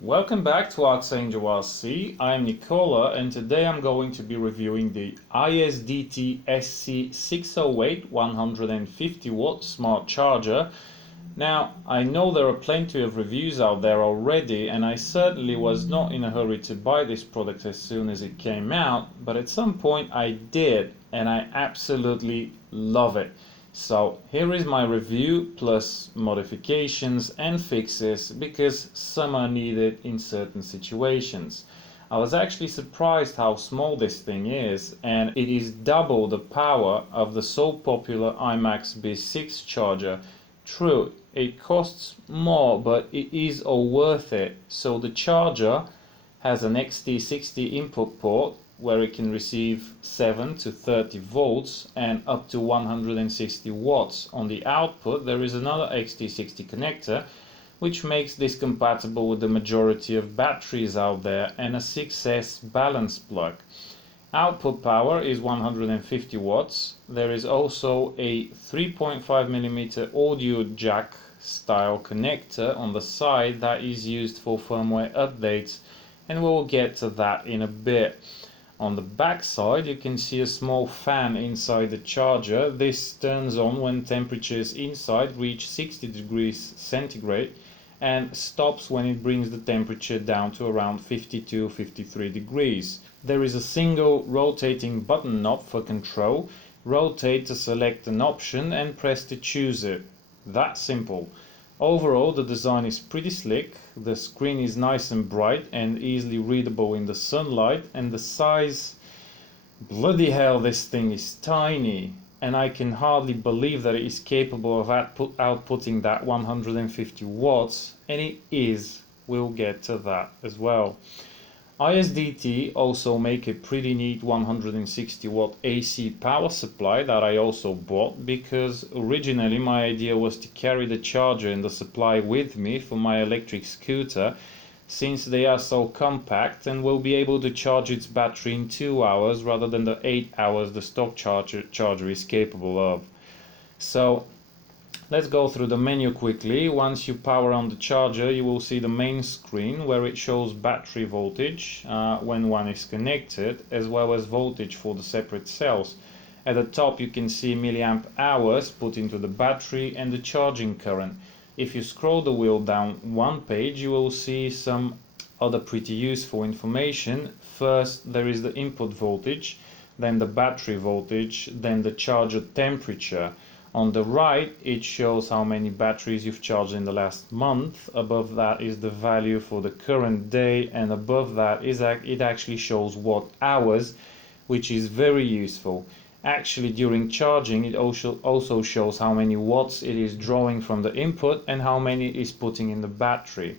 Welcome back to ArxangelRC. I'm Nicola and today I'm going to be reviewing the ISDT SC-608 150 watt smart charger. Now, I know there are plenty of reviews out there already and I certainly was not in a hurry to buy this product as soon as it came out, but at some point I did and I absolutely love it. So here is my review plus modifications and fixes because some are needed in certain situations. I was actually surprised how small this thing is, and it is double the power of the so popular IMAX B6 charger. True, it costs more, but it is all worth it. So the charger has an XT60 input port where it can receive 7 to 30 volts and up to 160 watts. On the output there is another XT60 connector which makes this compatible with the majority of batteries out there, and a 6S balance plug. Output power is 150 watts. There is also a 3.5mm audio jack style connector on the side that is used for firmware updates, and we'll get to that in a bit. On the back side you can see a small fan inside the charger. This turns on when temperatures inside reach 60 degrees centigrade and stops when it brings the temperature down to around 52-53 degrees. There is a single rotating button knob for control. Rotate to select an option and press to choose it. That simple. Overall the design is pretty slick, the screen is nice and bright and easily readable in the sunlight, and the size, bloody hell, this thing is tiny, and I can hardly believe that it is capable of outputting that 150 watts, and it is. We'll get to that as well. ISDT also make a pretty neat 160 watt AC power supply that I also bought, because originally my idea was to carry the charger and the supply with me for my electric scooter, since they are so compact and will be able to charge its battery in 2 hours rather than the 8 hours the stock charger is capable of. So let's go through the menu quickly. Once you power on the charger you will see the main screen where it shows battery voltage when one is connected, as well as voltage for the separate cells. At the top you can see milliamp hours put into the battery and the charging current. If you scroll the wheel down one page you will see some other pretty useful information. First there is the input voltage, then the battery voltage, then the charger temperature. On the right it shows how many batteries you've charged in the last month. Above that is the value for the current day, and above that it actually shows watt hours, which is very useful. Actually, during charging it also shows how many watts it is drawing from the input and how many it is putting in the battery.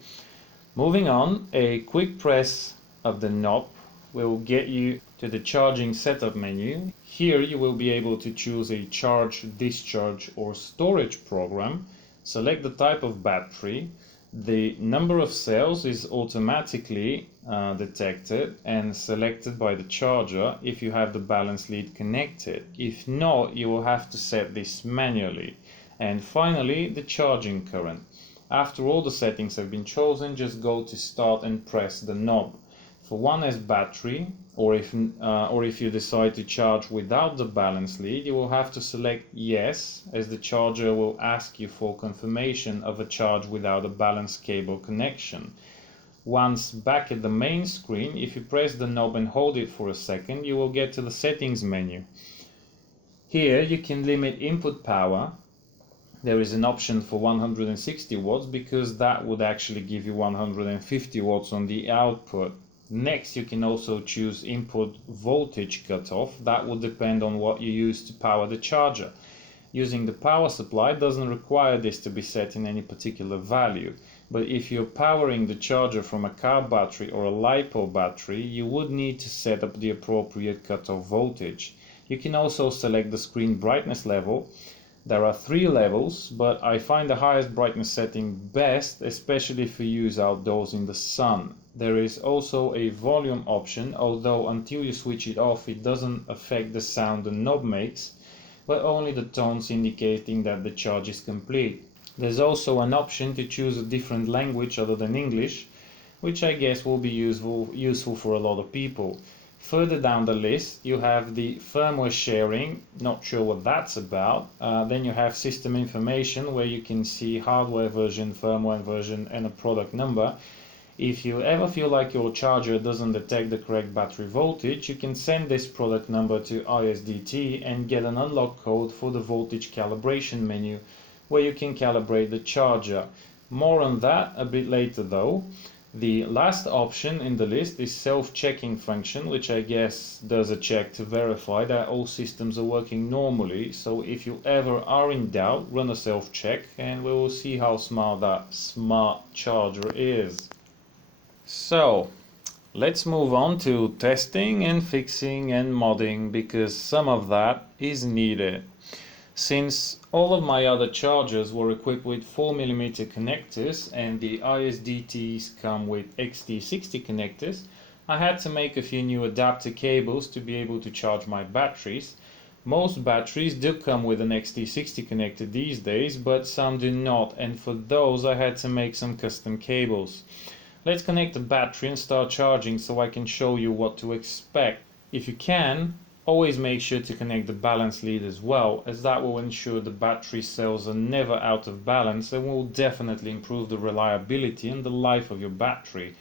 Moving on, a quick press of the knob will get you to the charging setup menu. Here you will be able to choose a charge, discharge or storage program. Select the type of battery. The number of cells is automatically detected and selected by the charger if you have the balance lead connected. If not, you will have to set this manually. And finally, the charging current. After all the settings have been chosen, just go to start and press the knob. For 1S battery, or if you decide to charge without the balance lead, you will have to select yes, as the charger will ask you for confirmation of a charge without a balance cable connection. Once back at the main screen, if you press the knob and hold it for a second, you will get to the settings menu. Here you can limit input power. There is an option for 160 watts because that would actually give you 150 watts on the output. Next you can also choose input voltage cutoff. That will depend on what you use to power the charger. Using the power supply doesn't require this to be set in any particular value, but if you're powering the charger from a car battery or a LiPo battery, you would need to set up the appropriate cutoff voltage. You can also select the screen brightness level. There are 3 levels, but I find the highest brightness setting best, especially if you use outdoors in the sun. There is also a volume option, although until you switch it off it doesn't affect the sound the knob makes, but only the tones indicating that the charge is complete. There's also an option to choose a different language other than English. which I guess will be useful for a lot of people. Further down the list, you have the firmware sharing, not sure what that's about. Then you have system information, where you can see hardware version, firmware version, and a product number. If you ever feel like your charger doesn't detect the correct battery voltage, you can send this product number to ISDT and get an unlock code for the voltage calibration menu, where you can calibrate the charger. More on that a bit later though. The last option in the list is self-checking function, which I guess does a check to verify that all systems are working normally. So if you ever are in doubt, run a self-check and we will see how smart that smart charger is. So let's move on to testing and fixing and modding, because some of that is needed. Since all of my other chargers were equipped with 4mm connectors and the ISDTs come with XT60 connectors, I had to make a few new adapter cables to be able to charge my batteries. Most batteries do come with an XT60 connector these days, but some do not, and for those I had to make some custom cables. Let's connect the battery and start charging so I can show you what to expect. If you can, always make sure to connect the balance lead as well, as that will ensure the battery cells are never out of balance and will definitely improve the reliability and the life of your battery.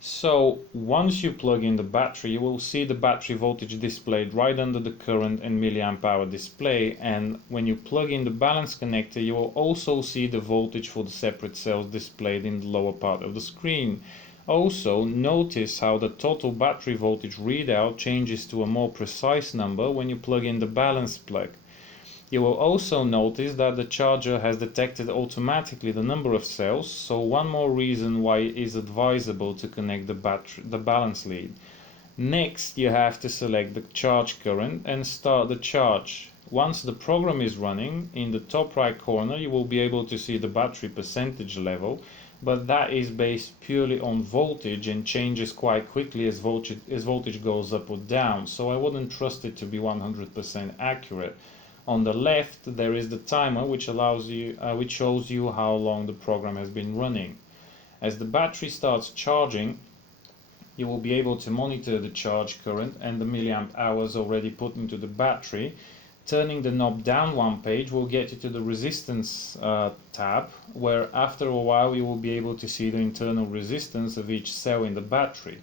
So once you plug in the battery, you will see the battery voltage displayed right under the current and milliamp hour display, and when you plug in the balance connector, you will also see the voltage for the separate cells displayed in the lower part of the screen. Also, notice how the total battery voltage readout changes to a more precise number when you plug in the balance plug. You will also notice that the charger has detected automatically the number of cells, so one more reason why it is advisable to connect the balance lead. Next, you have to select the charge current and start the charge. Once the program is running, in the top right corner you will be able to see the battery percentage level, but that is based purely on voltage and changes quite quickly as voltage goes up or down, so I wouldn't trust it to be 100% accurate. On the left there is the timer, which shows you how long the program has been running. As the battery starts charging, you will be able to monitor the charge current and the milliamp hours already put into the battery. Turning the knob down one page will get you to the resistance tab, where after a while you will be able to see the internal resistance of each cell in the battery.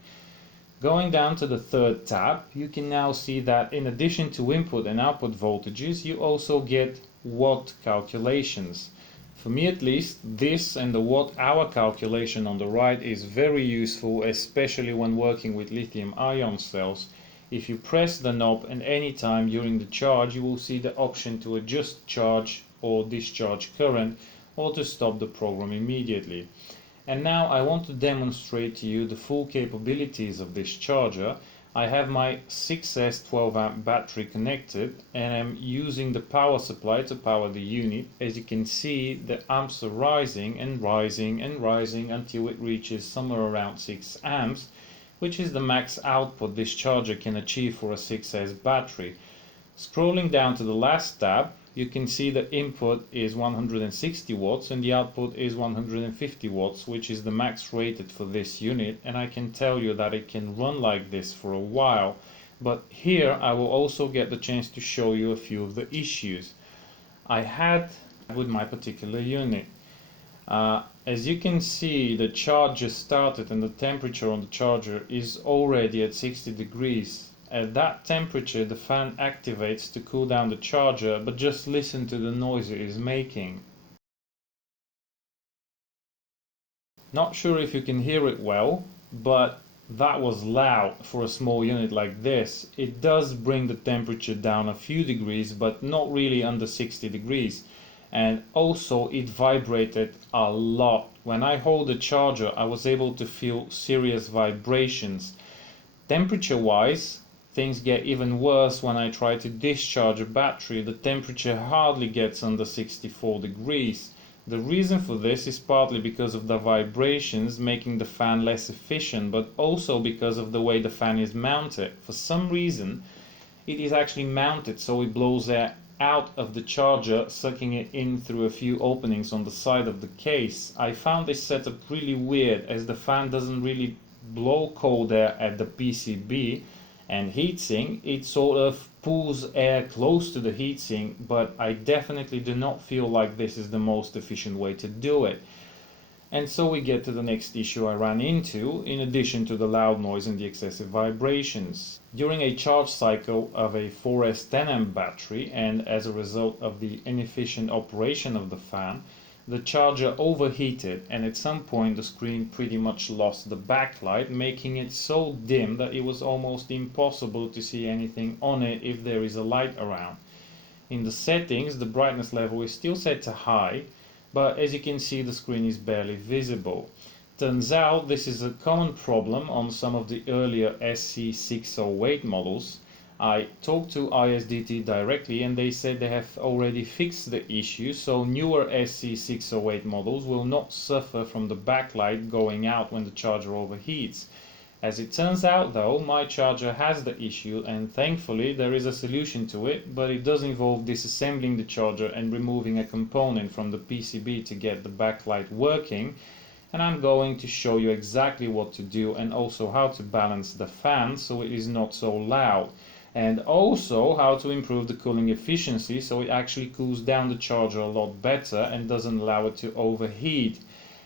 Going down to the third tab, you can now see that in addition to input and output voltages, you also get watt calculations. For me at least, this and the watt-hour calculation on the right is very useful, especially when working with lithium-ion cells. If you press the knob at any time during the charge, you will see the option to adjust charge or discharge current, or to stop the program immediately. And now I want to demonstrate to you the full capabilities of this charger. I have my 6S 12A battery connected and I'm using the power supply to power the unit. As you can see, the amps are rising and rising and rising until it reaches somewhere around 6 amps, which is the max output this charger can achieve for a 6S battery. Scrolling down to the last tab, you can see the input is 160 watts and the output is 150 watts, which is the max rated for this unit, and I can tell you that it can run like this for a while. But here I will also get the chance to show you a few of the issues I had with my particular unit. As you can see, the charge just started and the temperature on the charger is already at 60 degrees. At that temperature the fan activates to cool down the charger, but just listen to the noise it is making. Not sure if you can hear it well, but that was loud for a small unit like this. It does bring the temperature down a few degrees, but not really under 60 degrees. And also it vibrated a lot. When I hold the charger, I was able to feel serious vibrations. Temperature wise, things get even worse when I try to discharge a battery. The temperature hardly gets under 64 degrees. The reason for this is partly because of the vibrations making the fan less efficient, but also because of the way the fan is mounted. For some reason, it is actually mounted so it blows out of the charger, sucking it in through a few openings on the side of the case. I found this setup really weird, as the fan doesn't really blow cold air at the PCB and heatsink. It sort of pulls air close to the heatsink, but I definitely do not feel like this is the most efficient way to do it. And so we get to the next issue I ran into, in addition to the loud noise and the excessive vibrations. During a charge cycle of a 4S10A battery, and as a result of the inefficient operation of the fan, the charger overheated, and at some point the screen pretty much lost the backlight, making it so dim that it was almost impossible to see anything on it if there is a light around. In the settings, the brightness level is still set to high, but as you can see, the screen is barely visible. Turns out this is a common problem on some of the earlier SC-608 models. I talked to ISDT directly and they said they have already fixed the issue, so newer SC-608 models will not suffer from the backlight going out when the charger overheats. As it turns out though, my charger has the issue, and thankfully there is a solution to it, but it does involve disassembling the charger and removing a component from the PCB to get the backlight working, and I'm going to show you exactly what to do and also how to balance the fan so it is not so loud, and also how to improve the cooling efficiency so it actually cools down the charger a lot better and doesn't allow it to overheat,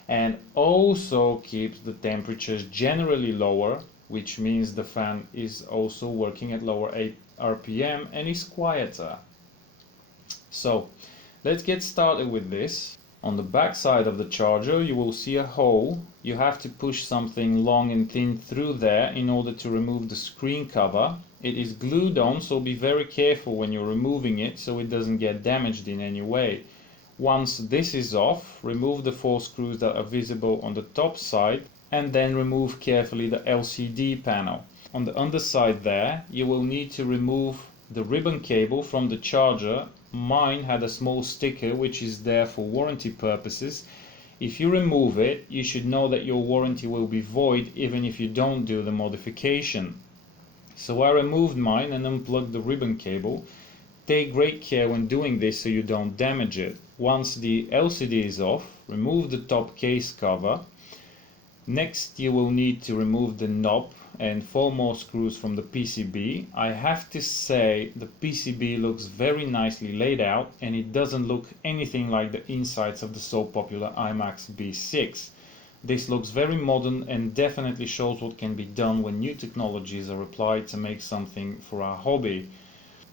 and also keeps the temperatures generally lower, which means the fan is also working at lower RPM and is quieter. So let's get started with this. On the back side of the charger you will see a hole. You have to push something long and thin through there in order to remove the screen cover. It is glued on, so be very careful when you're removing it so it doesn't get damaged in any way. Once this is off, remove the 4 screws that are visible on the top side and then remove carefully the LCD panel. On the underside there, you will need to remove the ribbon cable from the charger. Mine had a small sticker which is there for warranty purposes. If you remove it, you should know that your warranty will be void even if you don't do the modification. So I removed mine and unplugged the ribbon cable. Take great care when doing this so you don't damage it. Once the LCD is off, remove the top case cover. Next you will need to remove the knob and 4 more screws from the PCB. I have to say the PCB looks very nicely laid out and it doesn't look anything like the insides of the so popular iMax B6. This looks very modern and definitely shows what can be done when new technologies are applied to make something for our hobby.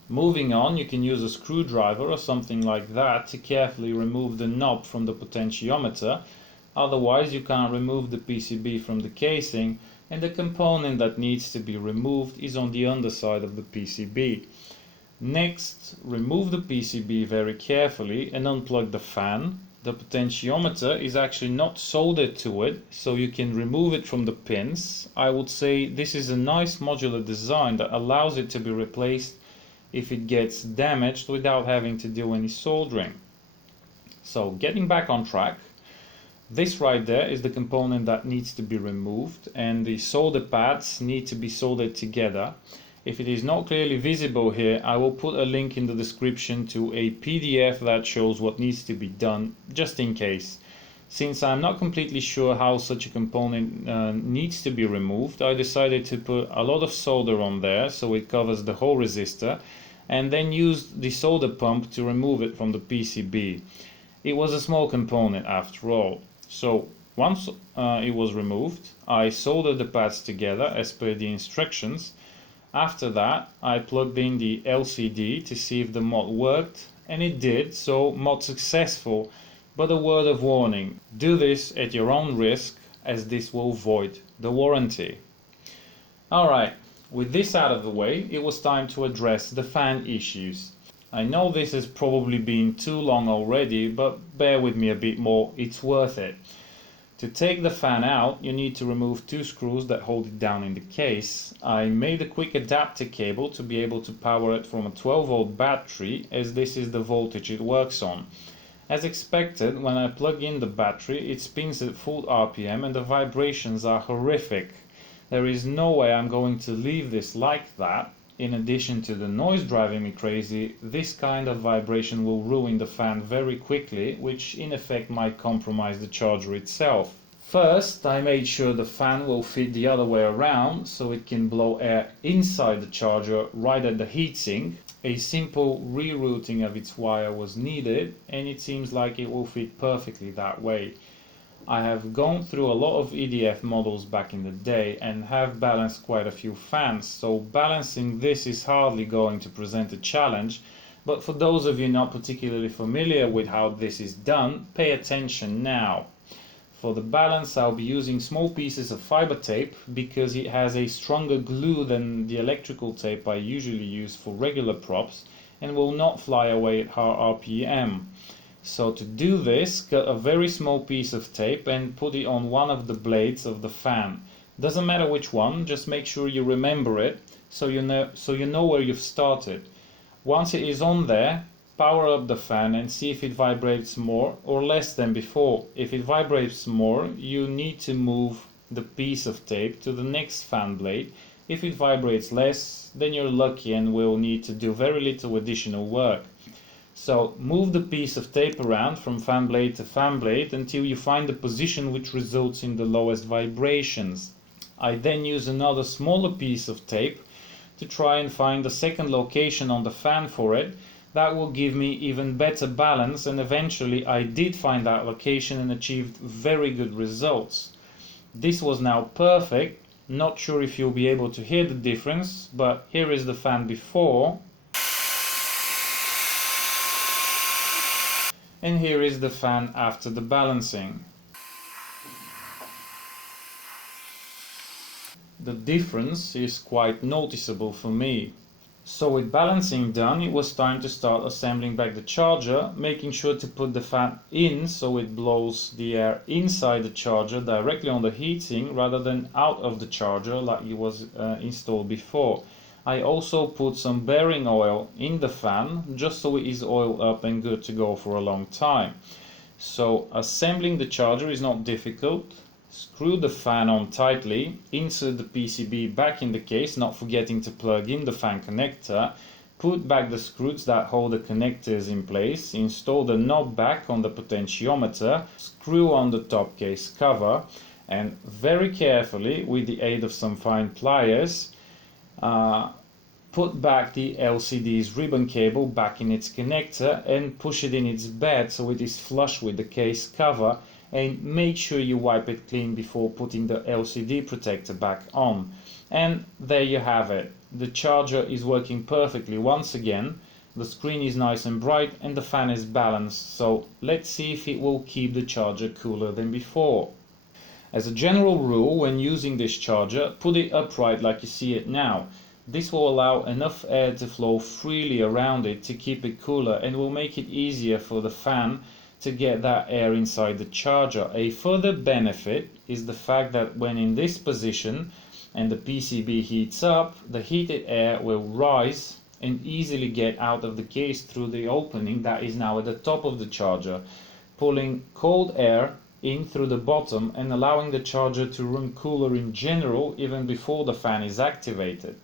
Moving on, you can use a screwdriver or something like that to carefully remove the knob from the potentiometer. Otherwise you can't remove the PCB from the casing, and the component that needs to be removed is on the underside of the PCB. Next, remove the PCB very carefully and unplug the fan. The potentiometer is actually not soldered to it, so you can remove it from the pins. I would say this is a nice modular design that allows it to be replaced if it gets damaged without having to do any soldering. So getting back on track, this right there is the component that needs to be removed, and the solder pads need to be soldered together. If it is not clearly visible here, I will put a link in the description to a PDF that shows what needs to be done, just in case. Since I'm not completely sure how such a component needs to be removed, I decided to put a lot of solder on there so it covers the whole resistor, and then used the solder pump to remove it from the PCB. It was a small component after all. So once it was removed, I soldered the pads together as per the instructions. After that, I plugged in the LCD to see if the mod worked, and it did, so mod successful. But a word of warning, do this at your own risk, as this will void the warranty. Alright, with this out of the way, it was time to address the fan issues. I know this has probably been too long already, but bear with me a bit more, it's worth it. To take the fan out, you need to remove 2 screws that hold it down in the case. I made a quick adapter cable to be able to power it from a 12-volt battery, as this is the voltage it works on. As expected, when I plug in the battery, it spins at full RPM and the vibrations are horrific. There is no way I'm going to leave this like that. in addition to the noise driving me crazy, this kind of vibration will ruin the fan very quickly, which in effect might compromise the charger itself. First, I made sure the fan will fit the other way around, so it can blow air inside the charger right at the heatsink. A simple rerouting of its wire was needed, and it seems like it will fit perfectly that way. I have gone through a lot of EDF models back in the day and have balanced quite a few fans, so balancing this is hardly going to present a challenge, but for those of you not particularly familiar with how this is done, pay attention now. For the balance, I'll be using small pieces of fiber tape because it has a stronger glue than the electrical tape I usually use for regular props and will not fly away at high RPM. So to do this, cut a very small piece of tape and put it on one of the blades of the fan. Doesn't matter which one, just make sure you remember it so you know where you've started. Once it is on there, power up the fan and see if it vibrates more or less than before. If it vibrates more, you need to move the piece of tape to the next fan blade. If it vibrates less, then you're lucky and will need to do very little additional work. So move the piece of tape around from fan blade to fan blade until you find the position which results in the lowest vibrations. I then use another smaller piece of tape to try and find the second location on the fan for it. That will give me even better balance, and eventually I did find that location and achieved very good results. This was now perfect. Not sure if you'll be able to hear the difference, but here is the fan before. And here is the fan after the balancing. The difference is quite noticeable for me. So with balancing done, it was time to start assembling back the charger, making sure to put the fan in so it blows the air inside the charger directly on the heatsink rather than out of the charger like it was installed before. I also put some bearing oil in the fan just so it is oiled up and good to go for a long time. So assembling the charger is not difficult. Screw the fan on tightly, insert the PCB back in the case, not forgetting to plug in the fan connector, put back the screws that hold the connectors in place, install the knob back on the potentiometer, screw on the top case cover, and very carefully, with the aid of some fine pliers, put back the LCD's ribbon cable back in its connector and push it in its bed so it is flush with the case cover, and make sure you wipe it clean before putting the LCD protector back on. And there you have it. The charger is working perfectly once again, the screen is nice and bright and the fan is balanced, so let's see if it will keep the charger cooler than before. As a general rule, when using this charger, put it upright like you see it now. This will allow enough air to flow freely around it to keep it cooler and will make it easier for the fan to get that air inside the charger. A further benefit is the fact that when in this position and the PCB heats up, the heated air will rise and easily get out of the case through the opening that is now at the top of the charger, pulling cold air in through the bottom and allowing the charger to run cooler in general even before the fan is activated.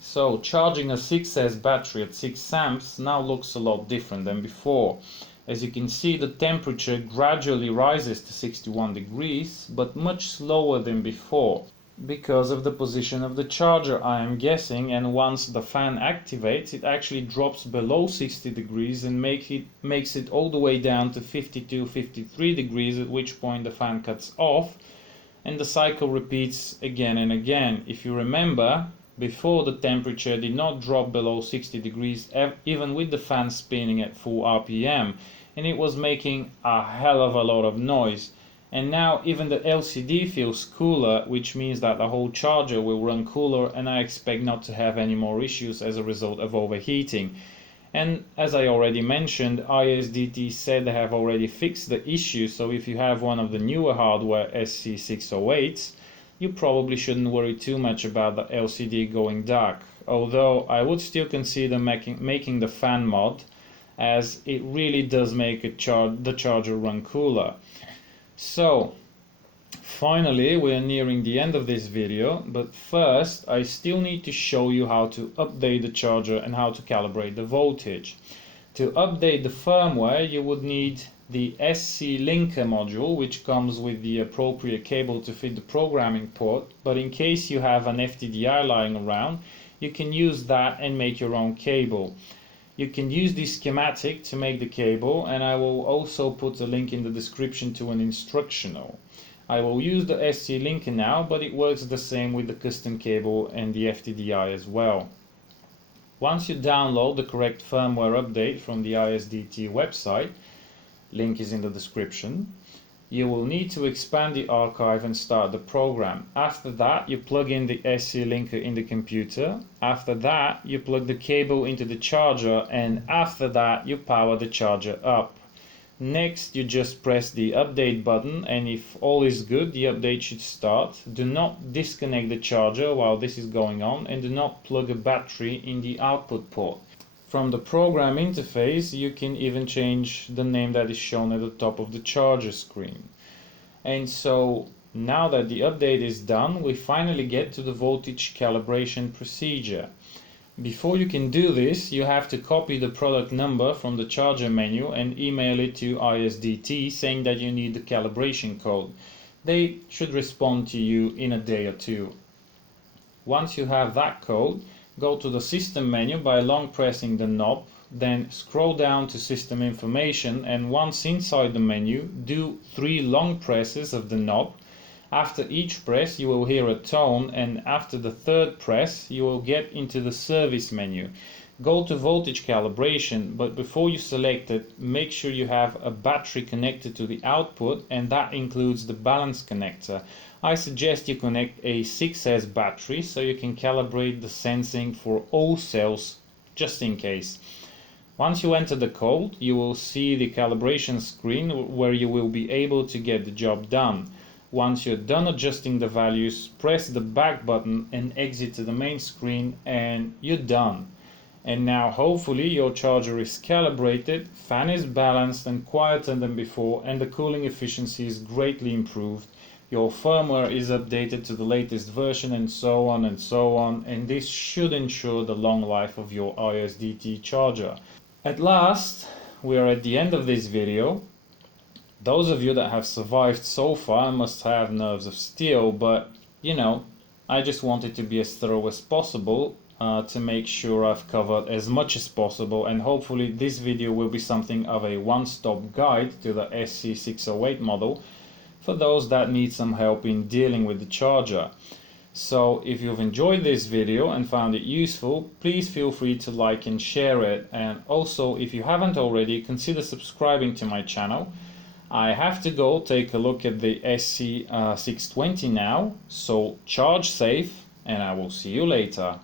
So charging a 6S battery at 6 amps now looks a lot different than before. As you can see, the temperature gradually rises to 61 degrees, but much slower than before, because of the position of the charger, I am guessing, and once the fan activates, it actually drops below 60 degrees and makes it all the way down to 52-53 degrees, at which point the fan cuts off, and the cycle repeats again and again. If you remember, before the temperature did not drop below 60 degrees even with the fan spinning at full RPM, and it was making a hell of a lot of noise. And now even the LCD feels cooler, which means that the whole charger will run cooler, and I expect not to have any more issues as a result of overheating. And as I already mentioned, ISDT said they have already fixed the issue, so if you have one of the newer hardware SC-608s, you probably shouldn't worry too much about the LCD going dark, although I would still consider making the fan mod, as it really does make the charger run cooler. So Finally, we are nearing the end of this video, but first I still need to show you how to update the charger and how to calibrate the voltage. To update the firmware, you would need the SC linker module, which comes with the appropriate cable to fit the programming port, but in case you have an FTDI lying around, you can use that and make your own cable. You can use this schematic to make the cable, and I will also put a link in the description to an instructional. I will use the SC linker now, but it works the same with the custom cable and the FTDI as well. Once you download the correct firmware update from the ISDT website, link is in the description, you will need to expand the archive and start the program. After that, you plug in the SC linker in the computer. After that, you plug the cable into the charger, and after that, you power the charger up. Next, you just press the update button, and if all is good, the update should start. Do not disconnect the charger while this is going on, and do not plug a battery in the output port. From the program interface, you can even change the name that is shown at the top of the charger screen. And so, now that the update is done, we finally get to the voltage calibration procedure. Before you can do this, you have to copy the product number from the charger menu and email it to ISDT saying that you need the calibration code. They should respond to you in a day or two. Once you have that code, go to the system menu by long pressing the knob, then scroll down to system information, and once inside the menu, do 3 long presses of the knob. After each press you will hear a tone, and after the 3rd press you will get into the service menu. Go to voltage calibration, but before you select it, make sure you have a battery connected to the output, and that includes the balance connector. I suggest you connect a 6S battery so you can calibrate the sensing for all cells just in case. Once you enter the code, you will see the calibration screen where you will be able to get the job done. Once you're done adjusting the values, press the back button and exit to the main screen, and you're done. And now hopefully your charger is calibrated, fan is balanced and quieter than before, and the cooling efficiency is greatly improved. Your firmware is updated to the latest version, and so on and so on, and this should ensure the long life of your ISDT charger. At last, we are at the end of this video. Those of you that have survived so far must have nerves of steel, but you know, I just wanted to be as thorough as possible to make sure I've covered as much as possible, and hopefully this video will be something of a one-stop guide to the SC608 model for those that need some help in dealing with the charger. So if you've enjoyed this video and found it useful, please feel free to like and share it, and also if you haven't already, consider subscribing to my channel. I have to go take a look at the SC620 now, so charge safe, and I will see you later.